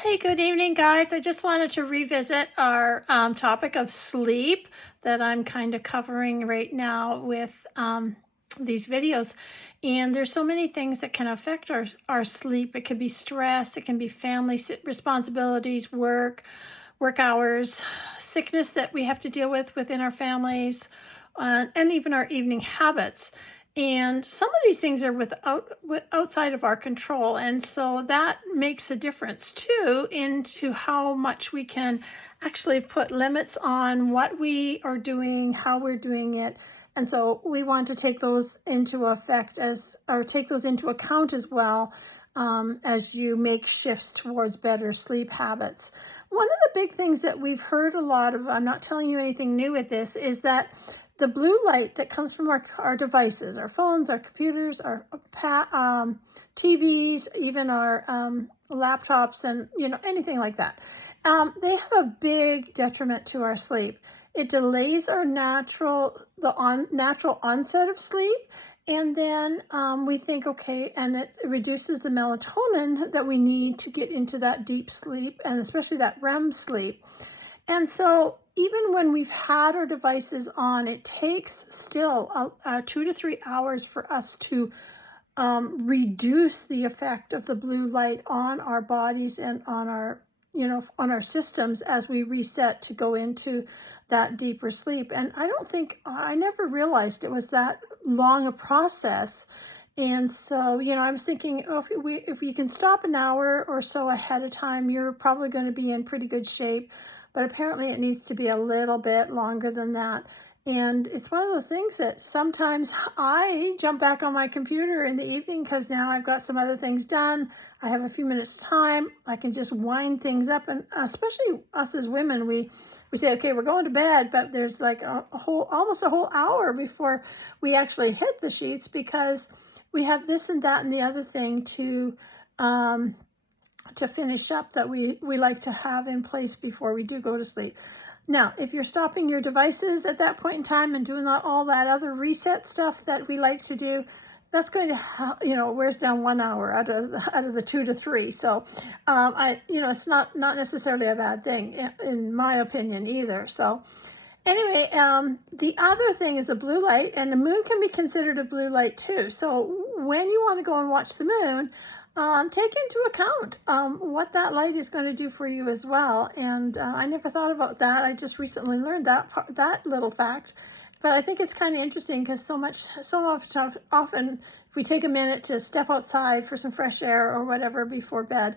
Hey, good evening, guys. I just wanted to revisit our topic of sleep that I'm kind of covering right now with these videos. And there's so many things that can affect our sleep. It can be stress, it can be family responsibilities, work hours, sickness that we have to deal with within our families, and even our evening habits. And some of these things are outside of our control, and so that makes a difference too into how much we can actually put limits on what we are doing, how we're doing it. And so we want to take those into effect or take those into account as well, as you make shifts towards better sleep habits. One of the big things that we've heard a lot of, I'm not telling you anything new with this, is that the blue light that comes from our devices, our phones, our computers, our TVs, even our laptops, and anything like that, they have a big detriment to our sleep. It delays our natural onset of sleep, and then we think, okay, and it reduces the melatonin that we need to get into that deep sleep, and especially that REM sleep. And so even when we've had our devices on, it takes still 2 to 3 hours for us to reduce the effect of the blue light on our bodies and on our systems as we reset to go into that deeper sleep. And I never realized it was that long a process. And so, I was thinking, oh, if you can stop an hour or so ahead of time, you're probably going to be in pretty good shape. But apparently it needs to be a little bit longer than that. And it's one of those things that sometimes I jump back on my computer in the evening because now I've got some other things done. I have a few minutes time. I can just wind things up. And especially us as women, we say, okay, we're going to bed, but there's like almost a whole hour before we actually hit the sheets because we have this and that and the other thing to finish up that we like to have in place before we do go to sleep. Now, if you're stopping your devices at that point in time and doing all that other reset stuff that we like to do, that's going to, wears down 1 hour out of the 2 to 3. So, it's not necessarily a bad thing in my opinion either. So, anyway, the other thing is a blue light, and the moon can be considered a blue light too. So, when you want to go and watch the moon, take into account what that light is going to do for you as well. And I never thought about that. I just recently learned that little fact. But I think it's kind of interesting because so often, if we take a minute to step outside for some fresh air or whatever before bed,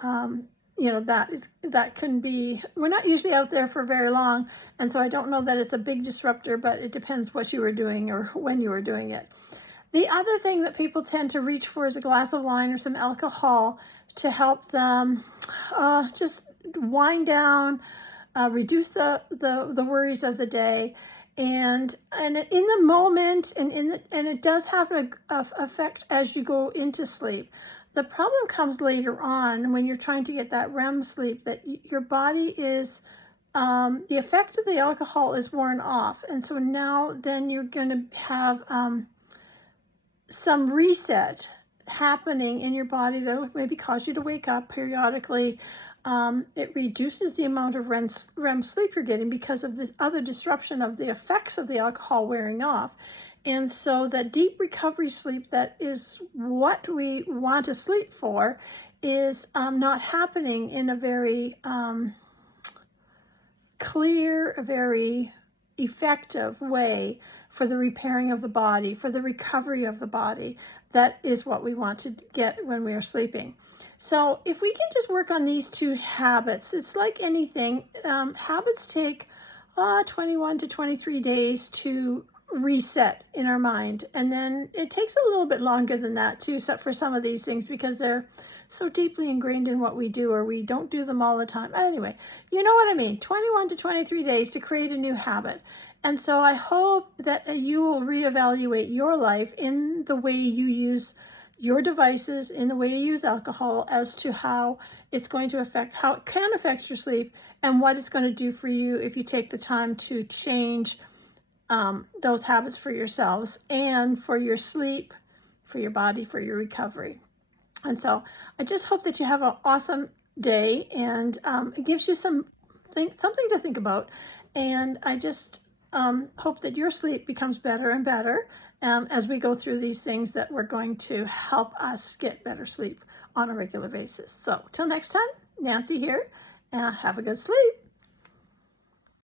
that can be. We're not usually out there for very long, and so I don't know that it's a big disruptor. But it depends what you were doing or when you were doing it. The other thing that people tend to reach for is a glass of wine or some alcohol to help them just wind down, reduce the worries of the day, and in the moment, and it does have an effect as you go into sleep. The problem comes later on when you're trying to get that REM sleep, that your body is the effect of the alcohol is worn off, and so now then you're going to have some reset happening in your body that would maybe cause you to wake up periodically. It reduces the amount of REM sleep you're getting because of this other disruption of the effects of the alcohol wearing off. And so that deep recovery sleep that is what we want to sleep for is not happening in a very clear, a very effective way for the repairing of the body, for the recovery of the body. That is what we want to get when we are sleeping. So if we can just work on these two habits, it's like anything. Habits take 21 to 23 days to reset in our mind. And then it takes a little bit longer than that too, for some of these things, because they're so deeply ingrained in what we do, or we don't do them all the time. Anyway, you know what I mean. 21 to 23 days to create a new habit. And so I hope that you will reevaluate your life in the way you use your devices, in the way you use alcohol, as to how it's going to how it can affect your sleep, and what it's going to do for you if you take the time to change those habits for yourselves and for your sleep, for your body, for your recovery. And so I just hope that you have an awesome day, and it gives you something to think about. And I just hope that your sleep becomes better and better as we go through these things that we're going to help us get better sleep on a regular basis. So till next time, Nancy here, have a good sleep.